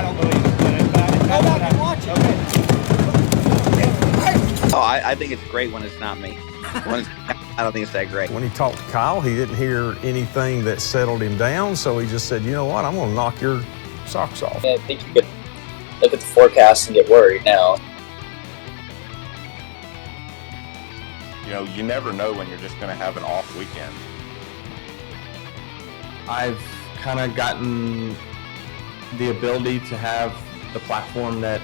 I don't believe it. Go back and watch it. Okay. Oh, I think it's great when it's not me. I don't think it's that great. When he talked to Kyle, he didn't hear anything that settled him down, so he just said, you know what, I'm going to knock your socks off. I think you could look at the forecast and get worried now. You know, you never know when you're just going to have an off weekend. I've kind of gotten the ability to have the platform that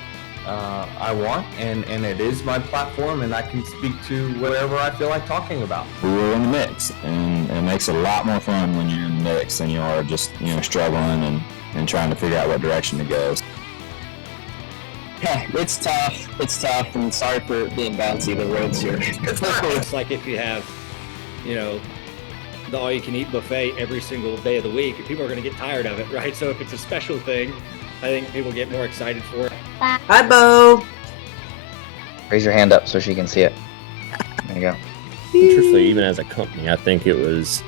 I want, and it is my platform, and I can speak to whatever I feel like talking about. We were in the mix, and it makes it a lot more fun when you're in the mix than you are just, struggling and trying to figure out what direction to go. Yeah, it's tough, and sorry for being bouncy, the roads here. It's like if you have, the all-you-can-eat buffet every single day of the week, people are going to get tired of it, right? So if it's a special thing, I think people get more excited for it. Hi, Bo. Raise your hand up so she can see it. There you go. Truthfully, even as a company, I think it was,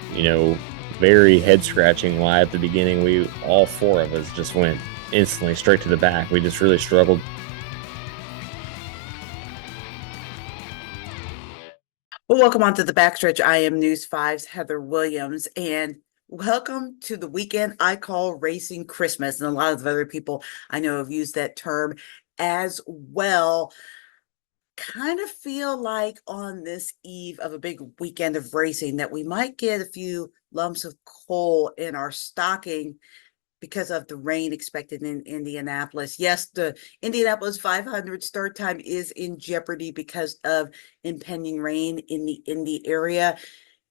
very head-scratching why at the beginning all four of us just went instantly straight to the back. We just really struggled. Well, welcome on to the Backstretch. I am News 5's Heather Williams, and welcome to the weekend I call Racing Christmas. And a lot of other people I know have used that term as well. Kind of feel like on this eve of a big weekend of racing that we might get a few lumps of coal in our stocking because of the rain expected in Indianapolis. Yes, the Indianapolis 500 start time is in jeopardy because of impending rain in the Indy area.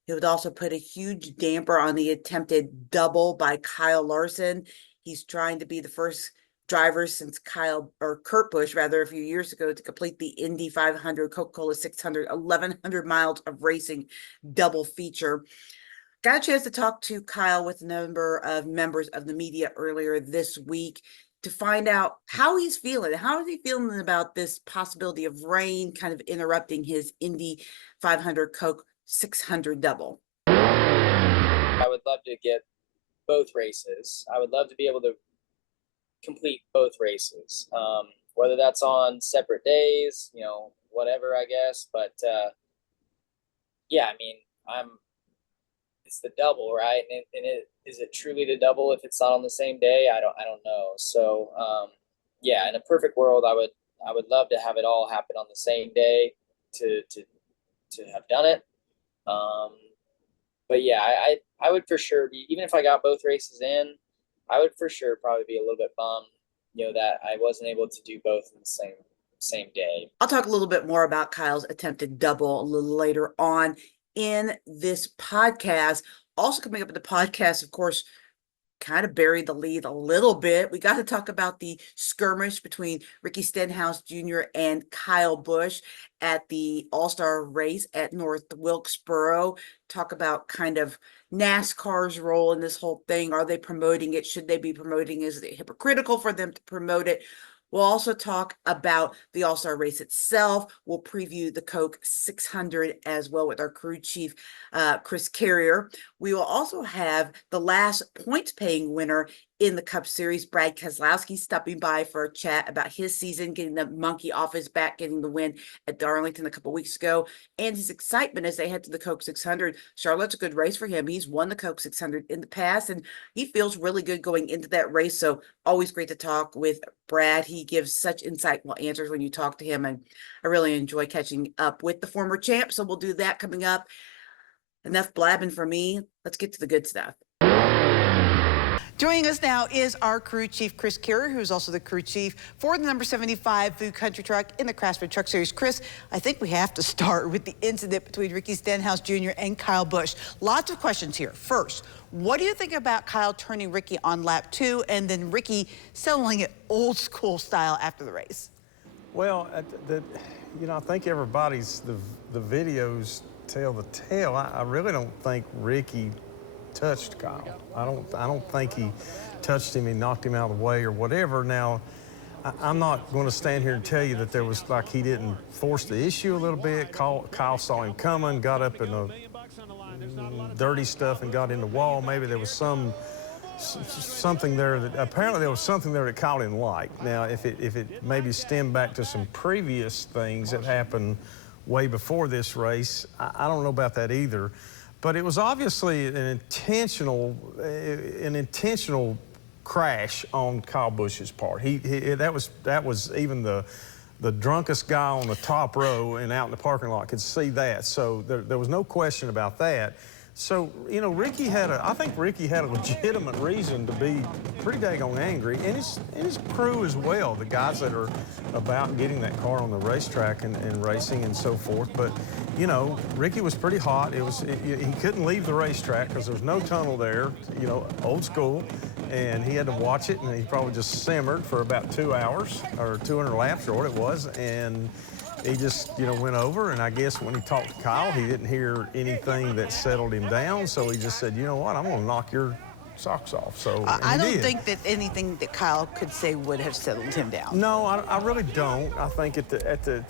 It would also put a huge damper on the attempted double by Kyle Larson. He's trying to be the first driver since Kurt Busch, rather, a few years ago to complete the Indy 500, Coca-Cola 600, 1,100 miles of racing double feature. Got a chance to talk to Kyle with a number of members of the media earlier this week to find out how he's feeling. How is he feeling about this possibility of rain kind of interrupting his Indy 500 Coke 600 double? I would love to get both races. I would love to be able to complete both races, whether that's on separate days, whatever, I guess. But it's the double, right? And is it truly the double if it's not on the same day? I don't know. So in a perfect world, I would love to have it all happen on the same day to have done it. I would for sure be, even if I got both races in, I would for sure probably be a little bit bummed, that I wasn't able to do both in the same day. I'll talk a little bit more about Kyle's attempted double a little later on in this podcast. Also coming up in the podcast, of course, kind of buried the lead a little bit. We got to talk about the skirmish between Ricky Stenhouse Jr. and Kyle Busch at the All-Star race at North Wilkesboro. Talk about kind of NASCAR's role in this whole thing. Are they promoting it? Should they be promoting it? Is it hypocritical for them to promote it? We'll also talk about the All-Star race itself. We'll preview the Coke 600 as well with our crew chief, Chris Carrier. We will also have the last points-paying winner in the Cup Series, Brad Keselowski, stopping by for a chat about his season, getting the monkey off his back, getting the win at Darlington a couple weeks ago, and his excitement as they head to the Coke 600. Charlotte's a good race for him. He's won the Coke 600 in the past, and he feels really good going into that race. So always great to talk with Brad. He gives such insightful answers when you talk to him, and I really enjoy catching up with the former champ. So we'll do that coming up. Enough blabbing for me. Let's get to the good stuff. Joining us now is our crew chief, Chris Carrier, who's also the crew chief for the number 75 Food Country Truck in the Craftsman Truck Series. Chris, I think we have to start with the incident between Ricky Stenhouse Jr. and Kyle Busch. Lots of questions here. First, what do you think about Kyle turning Ricky on lap 2 and then Ricky settling it old school style after the race? Well, I think everybody's, the videos tell the tale. I really don't think Ricky touched Kyle. I don't think he touched him and knocked him out of the way or whatever. Now, I'm not going to stand here and tell you that there was like he didn't force the issue a little bit. Kyle saw him coming, got up in the dirty stuff and got in the wall. Maybe there was some something there that apparently there was something there that Kyle didn't like. Now, if it maybe stemmed back to some previous things that happened way before this race, I don't know about that either. But it was obviously an intentional crash on Kyle Busch's part. That was even the drunkest guy on the top row and out in the parking lot could see that. So there was no question about that. So, you know, I think Ricky had a legitimate reason to be pretty daggone angry, and his crew as well, the guys that are about getting that car on the racetrack and racing and so forth. But, you know, Ricky was pretty hot. He couldn't leave the racetrack because there was no tunnel there, you know, old school, and he had to watch it, and he probably just simmered for about 2 hours or 200 laps or what it was, and he just, you know, went over, and I guess when he talked to Kyle, he didn't hear anything that settled him down, so he just said, you know what, I'm going to knock your socks off. So I don't think that anything that Kyle could say would have settled him down. No, I really don't. I think at the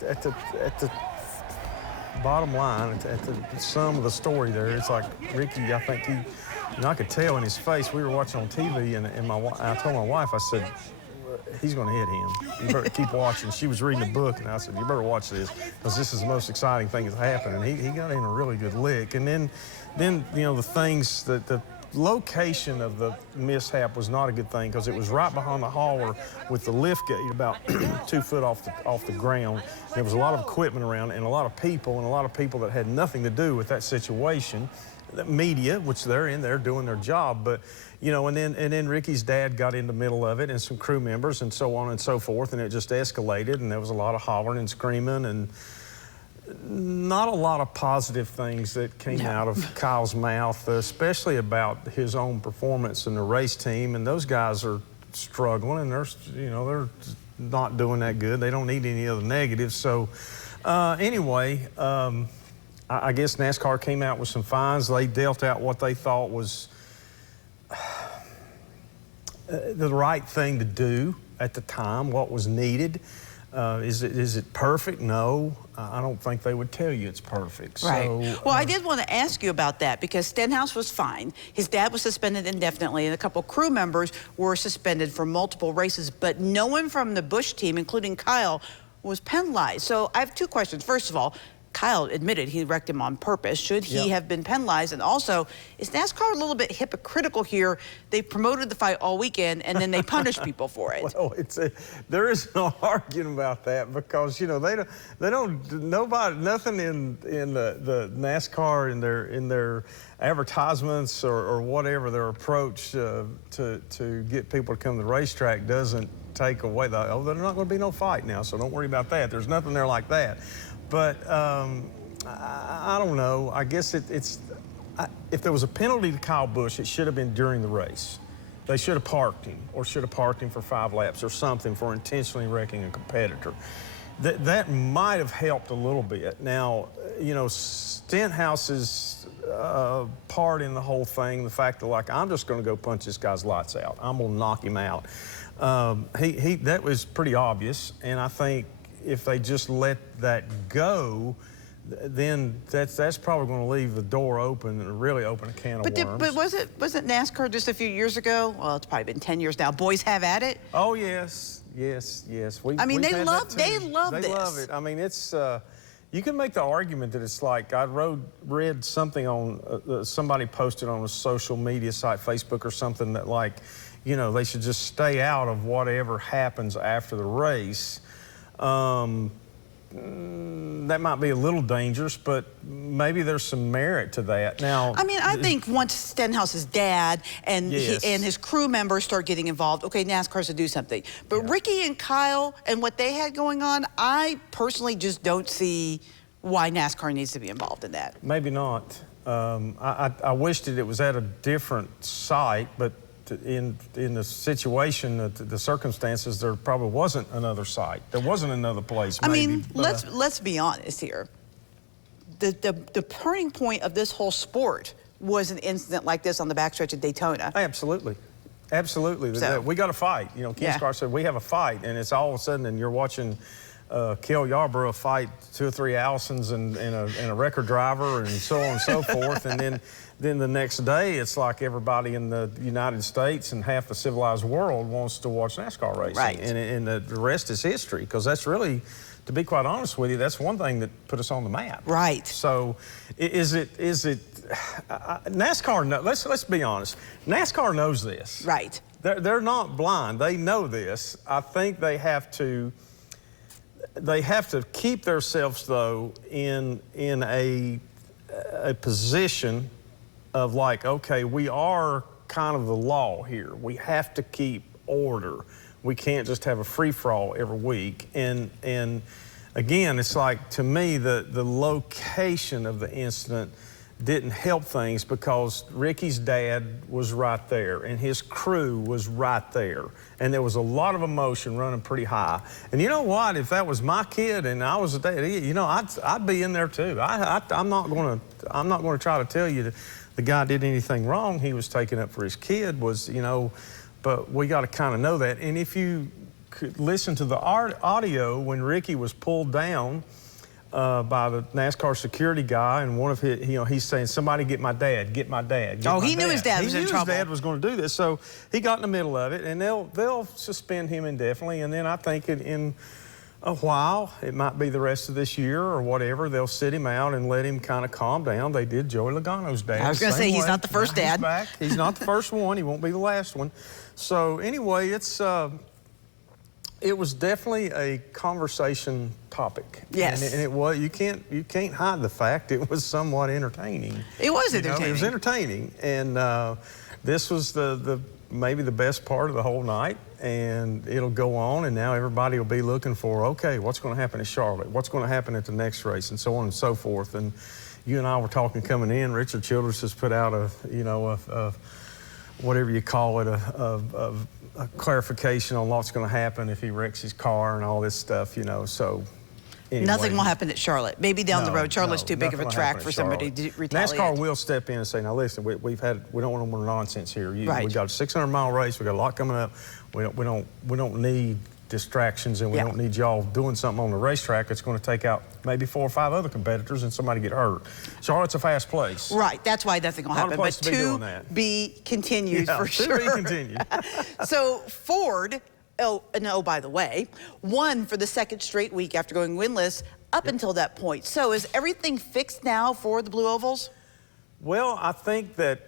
bottom line, at the sum of the story there, it's like Ricky, I think I could tell in his face. We were watching on TV, and I told my wife, I said, he's going to hit him. You better keep watching. She was reading a book, and I said, you better watch this, because this is the most exciting thing that's happened. And he got in a really good lick. And then you know, the location of the mishap was not a good thing, because it was right behind the hauler with the lift gate about 2 foot off the ground. There was a lot of equipment around and a lot of people that had nothing to do with that situation. The media, which they're in there doing their job, but you know, and then Ricky's dad got in the middle of it, and some crew members, and so on and so forth, and it just escalated, and there was a lot of hollering and screaming, and not a lot of positive things that came out of Kyle's mouth, especially about his own performance in the race team. And those guys are struggling, and they're not doing that good. They don't need any other negatives. So anyway. I guess NASCAR came out with some fines. They dealt out what they thought was the right thing to do at the time, what was needed. Is it perfect? No. I don't think they would tell you it's perfect. Right. So, well, I did want to ask you about that, because Stenhouse was fined. His dad was suspended indefinitely, and a couple crew members were suspended for multiple races, but no one from the Busch team, including Kyle, was penalized. So I have two questions. First of all, Kyle admitted he wrecked him on purpose. Should he have been penalized? And also, is NASCAR a little bit hypocritical here? They promoted the fight all weekend, and then they punish people for it. Well, there is no arguing about that, because you know nothing in the NASCAR in their advertisements or whatever, their approach to get people to come to the racetrack doesn't take away there's not going to be no fight now, so don't worry about that. There's nothing there like that. But I don't know. I guess if there was a penalty to Kyle Busch, it should have been during the race. They should have parked him, or should have parked him for 5 laps or something for intentionally wrecking a competitor. That might have helped a little bit. Now, you know, Stenhouse's part in the whole thing, the fact that, like, I'm just going to go punch this guy's lights out. I'm going to knock him out. That was pretty obvious, and I think if they just let that go, then that's probably going to leave the door open and really open a can of worms. But wasn't NASCAR just a few years ago? Well, it's probably been 10 years now. Boys have at it. Oh yes. They love this. it. I mean, it's you can make the argument that it's like I read something on somebody posted on a social media site, Facebook or something, that, like, you know, they should just stay out of whatever happens after the race. That might be a little dangerous, but maybe there's some merit to that. Now, I mean, I think once Stenhouse's dad and his crew members start getting involved, okay, NASCAR's to do something. But Ricky and Kyle and what they had going on, I personally just don't see why NASCAR needs to be involved in that. Maybe not. I wish that it was at a different site, but in the situation, the circumstances, there probably wasn't another site. There wasn't another place. I mean, let's be honest here. The turning point of this whole sport was an incident like this on the backstretch at Daytona. Absolutely. So, we got a fight. You know, Ken Scar said we have a fight, and it's all of a sudden, and you're watching Cale Yarborough fight 2 or 3 Allisons and a record driver and so on and so forth, and then the next day it's like everybody in the United States and half the civilized world wants to watch NASCAR racing. Right. And the rest is history, because that's really, to be quite honest with you, that's one thing that put us on the map. Right. So is it NASCAR, let's be honest, NASCAR knows this. Right. They're not blind. They know this. I think they have to keep themselves, though, in a position of like, okay, we are kind of the law here. We have to keep order. We can't just have a free-for-all every week. And again, it's like, to me, the location of the incident didn't help things, because Ricky's dad was right there and his crew was right there, and there was a lot of emotion running pretty high. And you know what? If that was my kid and I was a dad, I'd be in there too. I'm not going to try to tell you that the guy did anything wrong. He was taking up for his kid, but we got to kind of know that. And if you could listen to the audio when Ricky was pulled down by the NASCAR security guy, and one of his, he's saying, "Somebody get my dad, get my dad." He knew his dad was in trouble. His dad was going to do this, so he got in the middle of it, and they'll suspend him indefinitely, and then I think in a while, it might be the rest of this year or whatever, they'll sit him out and let him kind of calm down. They did Joey Logano's dad. I was going to say, he's not the first dad. He's back. He's not the first one. He won't be the last one. So anyway, it was definitely a conversation topic. Yes. And it was, you can't hide the fact it was somewhat entertaining. It was entertaining. It was entertaining. And this was maybe the best part of the whole night. And it'll go on, and now everybody will be looking for, okay, what's going to happen at Charlotte? What's going to happen at the next race? And so on and so forth. And you and I were talking coming in. Richard Childress has put out a whatever you call it, a clarification on what's going to happen if he wrecks his car and all this stuff, so anyway. Nothing will happen at Charlotte. Maybe down the road. Charlotte's too big of a track for somebody to retaliate. NASCAR will step in and say, now listen, we don't want no more nonsense here. Right. We got a 600-mile race. We got a lot coming up. We don't need distractions, and we don't need y'all doing something on the racetrack that's going to take out maybe 4 or 5 other competitors and somebody get hurt. Charlotte's a fast place. Right, that's why nothing will happen. But to be continued, for sure. To be continued. So Ford, by the way, won for the second straight week after going winless up until that point. So is everything fixed now for the Blue Ovals? Well, I think that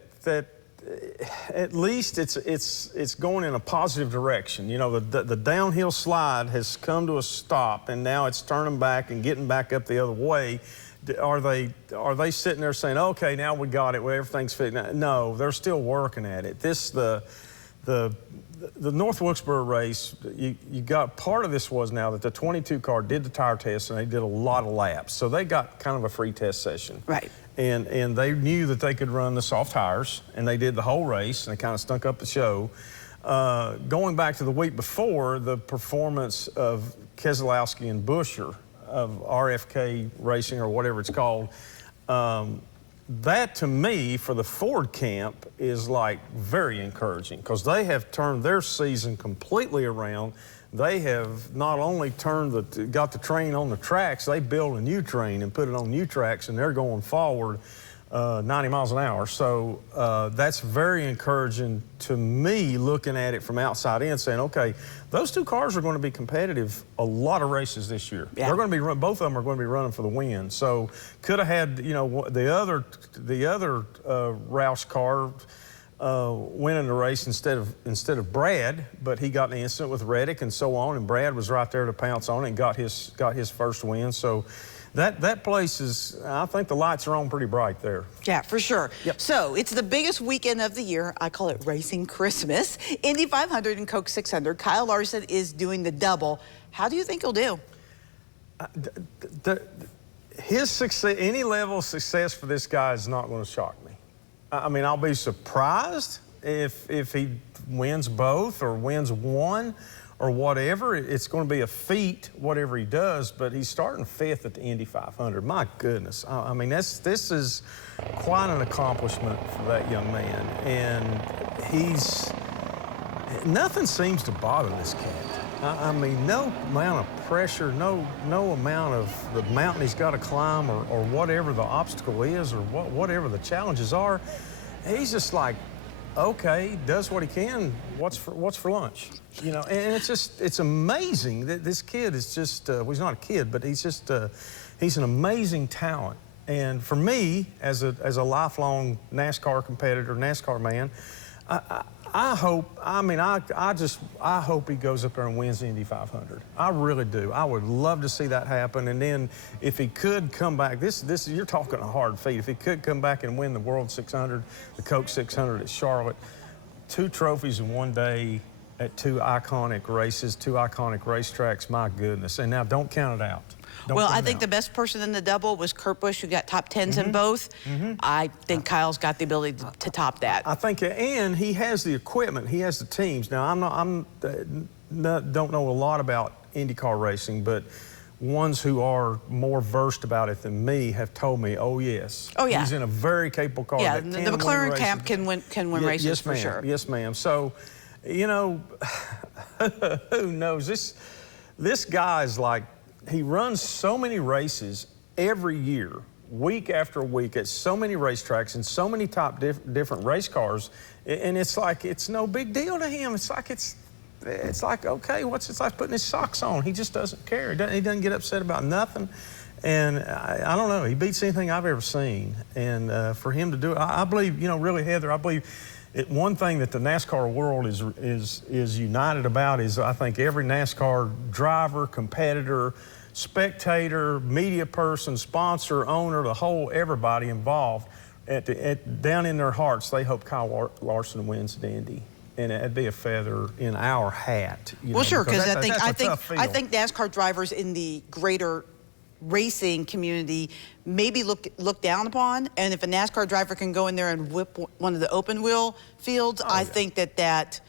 at least it's going in a positive direction. The downhill slide has come to a stop, and now it's turning back and getting back up the other way. Are they sitting there saying, okay, now we got it, well, everything's fixed? No, they're still working at it. The North Wilkesboro race, you got part of this was now that the 22 car did the tire test, and they did a lot of laps, so they got kind of a free test session. Right. And they knew that they could run the soft tires, and they did the whole race, and they kind of stunk up the show. Going back to the week before, the performance of Keselowski and Buescher of RFK Racing, or whatever it's called, that to me, for the Ford camp, is like very encouraging, because they have turned their season completely around. They have not only got the train on the tracks, they built a new train and put it on new tracks, and they're going forward 90 miles an hour. So that's very encouraging to me, looking at it from outside in, saying, okay, those 2 cars are going to be competitive a lot of races this year. Yeah. They're going to be both of them are going to be running for the win. So could have had the other Roush car winning the race instead of Brad, but he got in the incident with Reddick and so on, and Brad was right there to pounce on it and got his first win. So that place is, I think the lights are on pretty bright there. Yeah, for sure. Yep. So it's the biggest weekend of the year. I call it Racing Christmas. Indy 500 and Coke 600. Kyle Larson is doing the double. How do you think he'll do? His success, any level of success for this guy is not going to shock me. I mean, I'll be surprised if he wins both or wins one or whatever. It's going to be a feat, whatever he does, but he's starting 5th at the Indy 500. My goodness. I mean, this is quite an accomplishment for that young man. And nothing seems to bother this cat. I mean, no amount of pressure, no amount of the mountain he's got to climb or whatever the obstacle is or whatever the challenges are. He's just like, okay, does what he can. What's for lunch? You know, and it's amazing that this kid is just, well, he's not a kid, but he's just, he's an amazing talent. And for me, as a lifelong NASCAR competitor, NASCAR man, I hope he goes up there and wins the Indy 500. I really do. I would love to see that happen. And then if he could come back, this you're talking a hard feat. If he could come back and win the World 600, the Coke 600 at Charlotte, 2 trophies in one day at 2 iconic races, 2 iconic racetracks, my goodness. And now don't count it out. Well, I think the best person in the double was Kurt Busch, who got top 10s in both. I think Kyle's got the ability to top that. I think, and he has the equipment, he has the teams. Now, don't know a lot about IndyCar racing, but ones who are more versed about it than me have told me, oh yes, he's in a very capable car. Yeah, the McLaren camp can win races yes, for sure. Yes, ma'am. So, you know, who knows? This guy's like, he runs so many races every year, week after week, at so many racetracks and so many top different race cars, and it's like it's no big deal to him. It's like okay, what's it like putting his socks on? He just doesn't care. He doesn't get upset about nothing, and I don't know. He beats anything I've ever seen, and for him to do it, I believe, you know, really, Heather, I believe. One thing that the NASCAR world is united about is, I think, every NASCAR driver, competitor, spectator, media person, sponsor, owner, everybody involved, down in their hearts, they hope Kyle Larson wins at Indy, and it'd be a feather in our hat. Well, sure, because I think NASCAR drivers in the greater racing community maybe look down upon, and if a NASCAR driver can go in there and whip one of the open wheel fields, I think that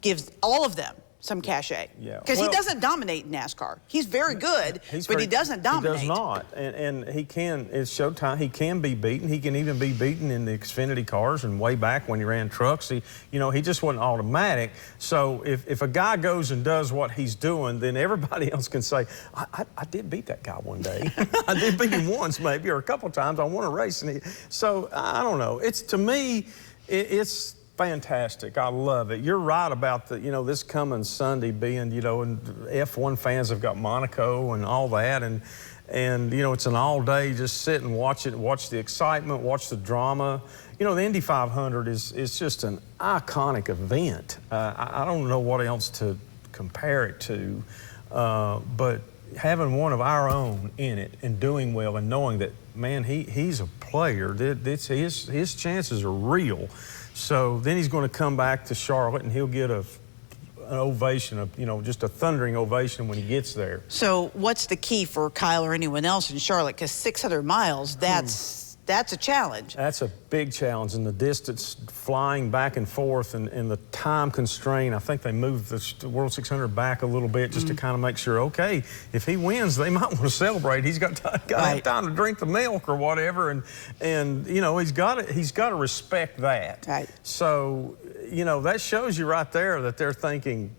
gives all of them some cachet. Because he doesn't dominate in NASCAR. He's very good, but he doesn't dominate. He does not, and he can, it's showtime, he can be beaten. He can even be beaten in the Xfinity cars and way back when he ran trucks. He just wasn't automatic. So if a guy goes and does what he's doing, then everybody else can say, I did beat that guy one day. I did beat him once maybe, or a couple of times. I won a race. So I don't know. To me, it's fantastic. I love it. You're right about this coming Sunday being, and F1 fans have got Monaco and all that, and it's an all day just sit and watch it, watch the excitement, watch the drama. The Indy 500 is just an iconic event. I don't know what else to compare it to, but having one of our own in it and doing well and knowing that, man, he's a player, his chances are real. So then he's going to come back to Charlotte and he'll get an ovation, just a thundering ovation when he gets there. So what's the key for Kyle or anyone else in Charlotte? Because 600 miles, that's a challenge. That's a big challenge, and the distance flying back and forth and the time constraint. I think they moved the World 600 back a little bit just to kind of make sure, okay, if he wins, they might want to celebrate. He's got have time to drink the milk or whatever, and he's got to respect that. Right. So, that shows you right there that they're thinking,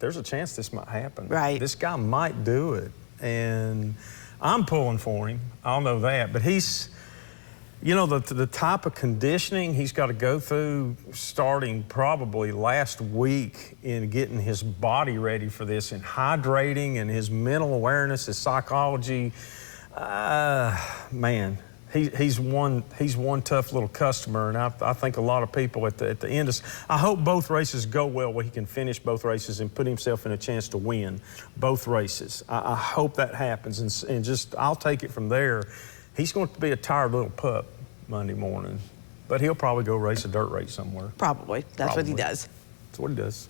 there's a chance this might happen. Right. This guy might do it, and I'm pulling for him. I'll know that, but he's. The type of conditioning he's got to go through starting probably last week in getting his body ready for this and hydrating and his mental awareness, his psychology, man, he's one tough little customer, and I think a lot of people at the end I hope both races go well where he can finish both races and put himself in a chance to win both races. I hope that happens, and just I'll take it from there. He's going to be a tired little pup Monday morning, but he'll probably go race a dirt race somewhere. Probably. That's what he does. That's what he does.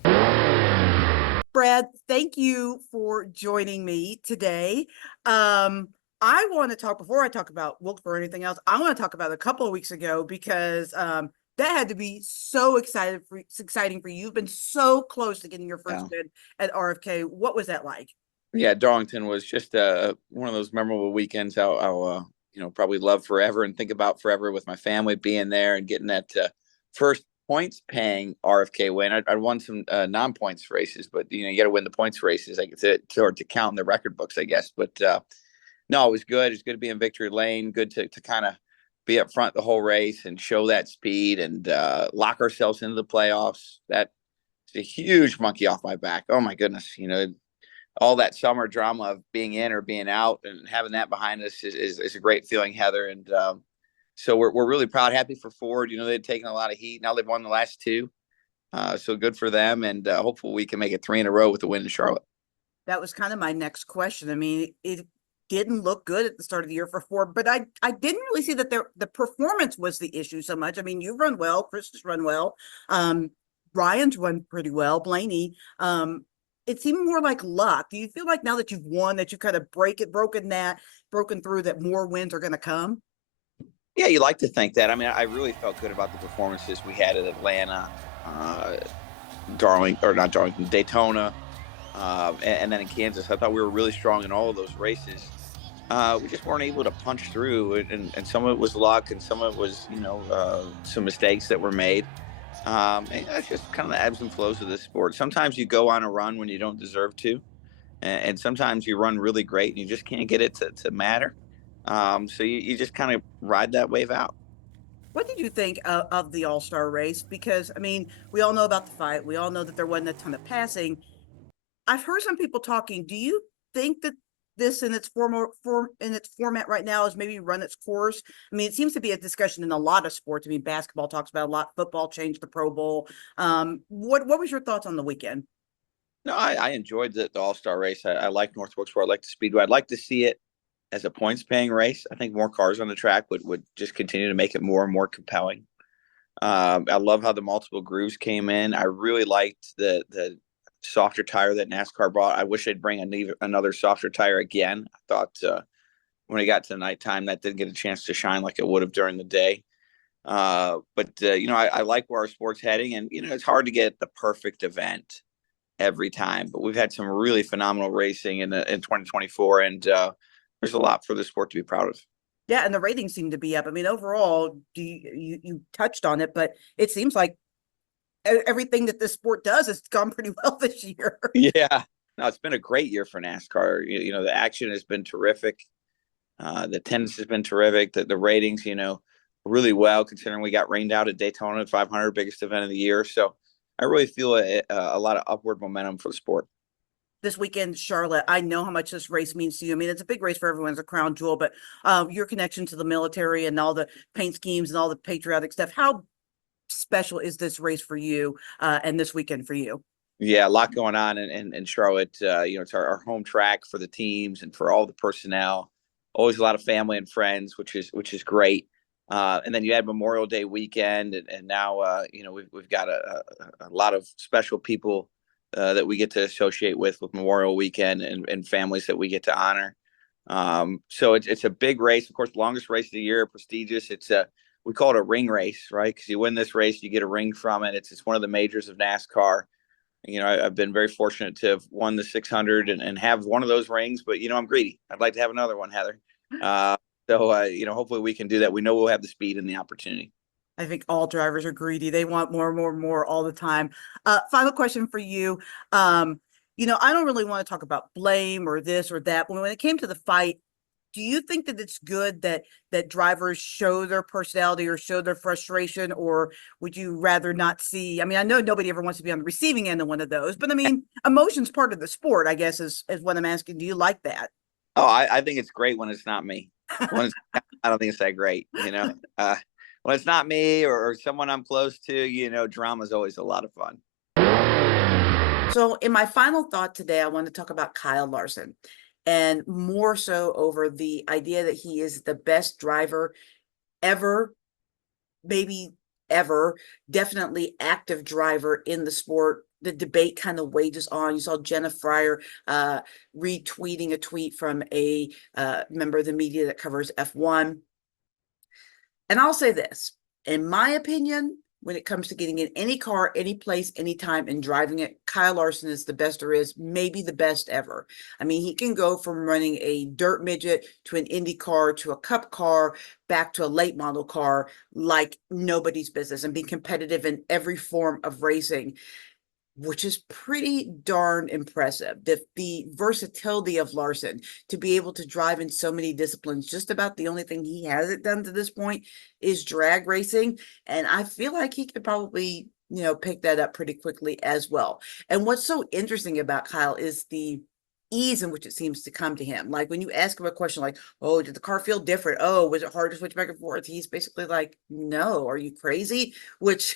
Brad, thank you for joining me today. I want to talk, before I talk about Wilkesboro or anything else, I want to talk about a couple of weeks ago because that had to be so exciting for you. You've been so close to getting your first win at RFK. What was that like? Yeah, Darlington was just one of those memorable weekends I'll probably love forever and think about forever, with my family being there and getting that first points paying RFK win. I'd won some non-points races, but you got to win the points races, like to count in the record books, I guess. But no, it was good. It's good to be in victory lane. Good to kind of be up front the whole race and show that speed and lock ourselves into the playoffs. That's a huge monkey off my back. Oh my goodness, all that summer drama of being in or being out and having that behind us is a great feeling, Heather. And so we're really proud, happy for Ford. They'd taken a lot of heat. Now they've won the last two. So good for them. And hopefully we can make it 3 in a row with the win in Charlotte. That was kind of my next question. I mean, it didn't look good at the start of the year for Ford, but I didn't really see that the performance was the issue so much. I mean, you've run well, Chris has run well. Ryan's run pretty well, Blaney. It seemed more like luck. Do you feel like now that you've won, that you kind of broken through, that more wins are going to come? Yeah, you like to think that. I mean, I really felt good about the performances we had at Atlanta, Daytona, and then in Kansas. I thought we were really strong in all of those races. We just weren't able to punch through, and some of it was luck, and some of it was, some mistakes that were made. And that's just kind of the ebbs and flows of this sport. Sometimes you go on a run when you don't deserve to, and sometimes you run really great and you just can't get it to matter. So you just kind of ride that wave out. What did you think of the All-Star race? Because, I mean, we all know about the fight. We all know that there wasn't a ton of passing. I've heard some people talking. Do you think that this in its format right now has maybe run its course? I mean, it seems to be a discussion in a lot of sports. I mean, basketball talks about it a lot. Football changed the Pro Bowl. What was your thoughts on the weekend? No, I enjoyed the All-Star race. I like North Wilkesboro. I like the Speedway. I'd like to see it as a points-paying race. I think more cars on the track would just continue to make it more and more compelling. I love how the multiple grooves came in. I really liked the softer tire that NASCAR brought. I wish they'd bring another softer tire again. I thought when it got to the nighttime, that didn't get a chance to shine like it would have during the day. But I like where our sport's heading, and it's hard to get the perfect event every time. But we've had some really phenomenal racing in 2024, and there's a lot for the sport to be proud of. Yeah, and the ratings seem to be up. I mean, overall, you touched on it, but it seems like everything that this sport does has gone pretty well this year. Yeah, no, it's been a great year for NASCAR. The action has been terrific. The attendance has been terrific. The ratings, really well, considering we got rained out at Daytona at 500, biggest event of the year. So I really feel a lot of upward momentum for the sport. This weekend, Charlotte, I know how much this race means to you. I mean, it's a big race for everyone. It's a crown jewel, but your connection to the military and all the paint schemes and all the patriotic stuff, how special is this race for you and this weekend for you? Yeah, a lot going on in Charlotte. It's our home track for the teams and for all the personnel. Always a lot of family and friends, which is great. And then you add Memorial Day weekend, and now we've got a lot of special people that we get to associate with Memorial Weekend and families that we get to honor. So it's a big race, of course, longest race of the year, prestigious. We call it a ring race, right? Because you win this race, you get a ring from it. It's one of the majors of NASCAR. I've been very fortunate to have won the 600 and have one of those rings, but I'm greedy. I'd like to have another one, Heather. So hopefully we can do that. We know we'll have the speed and the opportunity. I think all drivers are greedy. They want more and more and more all the time. Final question for you. I don't really want to talk about blame or this or that, but when it came to the fight, do you think that it's good that drivers show their personality or show their frustration, or would you rather not see? I mean, I know nobody ever wants to be on the receiving end of one of those, but I mean, emotion's part of the sport, I guess, is what I'm asking. Do you like that? Oh, I think it's great when it's not me. I don't think it's that great, when it's not me or someone I'm close to, drama is always a lot of fun. So in my final thought today, I want to talk about Kyle Larson, and more so over the idea that he is the best driver ever, maybe ever, definitely active driver in the sport. The debate kind of wages on. You saw Jenna Fryer retweeting a tweet from a member of the media that covers F1. And I'll say this, in my opinion, when it comes to getting in any car, any place, anytime, and driving it, Kyle Larson is the best there is, maybe the best ever. I mean, he can go from running a dirt midget to an Indy car to a cup car back to a late model car like nobody's business, and be competitive in every form of racing, which is pretty darn impressive. The versatility of Larson to be able to drive in so many disciplines. Just about the only thing he hasn't done to this point is drag racing. And I feel like he could probably, pick that up pretty quickly as well. And what's so interesting about Kyle is the ease in which it seems to come to him. Like when you ask him a question like, oh, did the car feel different? Oh, was it hard to switch back and forth? He's basically like, no, are you crazy? Which,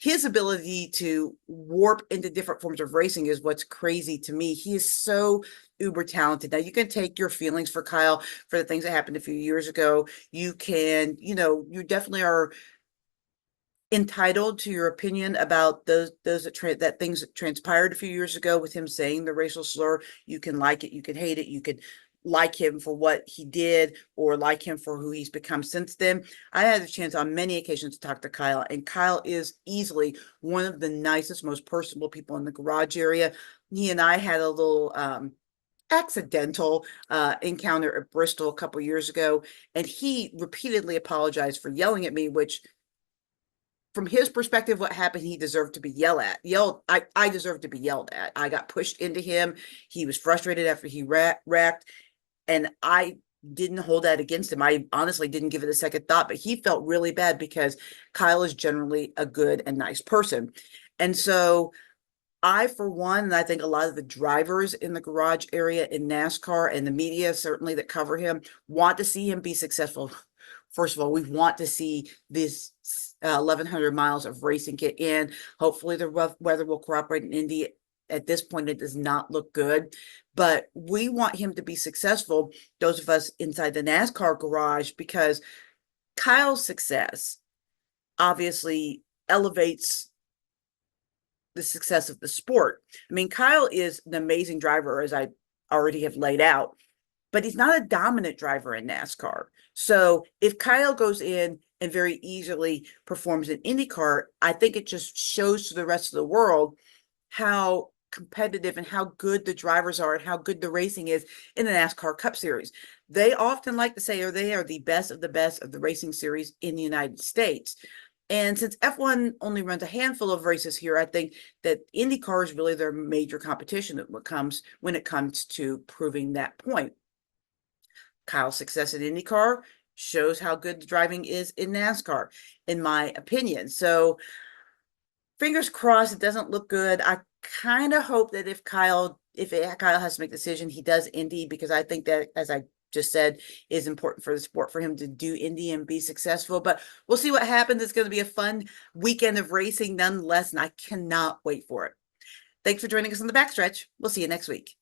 his ability to warp into different forms of racing is what's crazy to me. He is so uber talented. Now you can take your feelings for Kyle for the things that happened a few years ago. You can, you definitely are entitled to your opinion about those that things that transpired a few years ago with him saying the racial slur. You can like it, you can hate it, you could like him for what he did or like him for who he's become since then. I had a chance on many occasions to talk to Kyle, and Kyle is easily one of the nicest, most personable people in the garage area. He and I had a little accidental encounter at Bristol a couple years ago, and he repeatedly apologized for yelling at me, which from his perspective, what happened, he deserved to be I deserved to be yelled at. I got pushed into him. He was frustrated after he wrecked, and I didn't hold that against him. I honestly didn't give it a second thought, but he felt really bad because Kyle is generally a good and nice person. And so I, for one, and I think a lot of the drivers in the garage area in NASCAR and the media certainly that cover him want to see him be successful. First of all, we want to see this 1,100 miles of racing get in. Hopefully the rough weather will cooperate in Indy. At this point, it does not look good, but we want him to be successful, those of us inside the NASCAR garage, because Kyle's success obviously elevates the success of the sport. I mean, Kyle is an amazing driver, as I already have laid out, but he's not a dominant driver in NASCAR. So if Kyle goes in and very easily performs in IndyCar, I think it just shows to the rest of the world how competitive and how good the drivers are and how good the racing is in the NASCAR Cup Series. They often like to say, they are the best of the racing series in the United States. And since F1 only runs a handful of races here, I think that IndyCar is really their major competition when it comes to proving that point. Kyle's success in IndyCar shows how good the driving is in NASCAR, in my opinion. So fingers crossed, it doesn't look good. I kind of hope that if Kyle has to make a decision, he does Indy, because I think that, as I just said, is important for the sport for him to do Indy and be successful. But we'll see what happens. It's going to be a fun weekend of racing nonetheless, and I cannot wait for it. Thanks for joining us on the Backstretch. We'll see you next week.